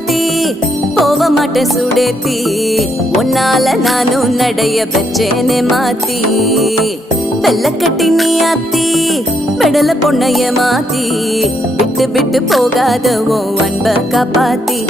மாத்தி போக மாட்டேன் சுடேத்தி உன்னால நானும் நடைய வச்சேனே மாத்தி வெள்ளக்கட்டி நீ ஆத்தி பெடல பொண்ணைய மாத்தி விட்டு விட்டு போகாத உன் அன்ப காப்பாத்தி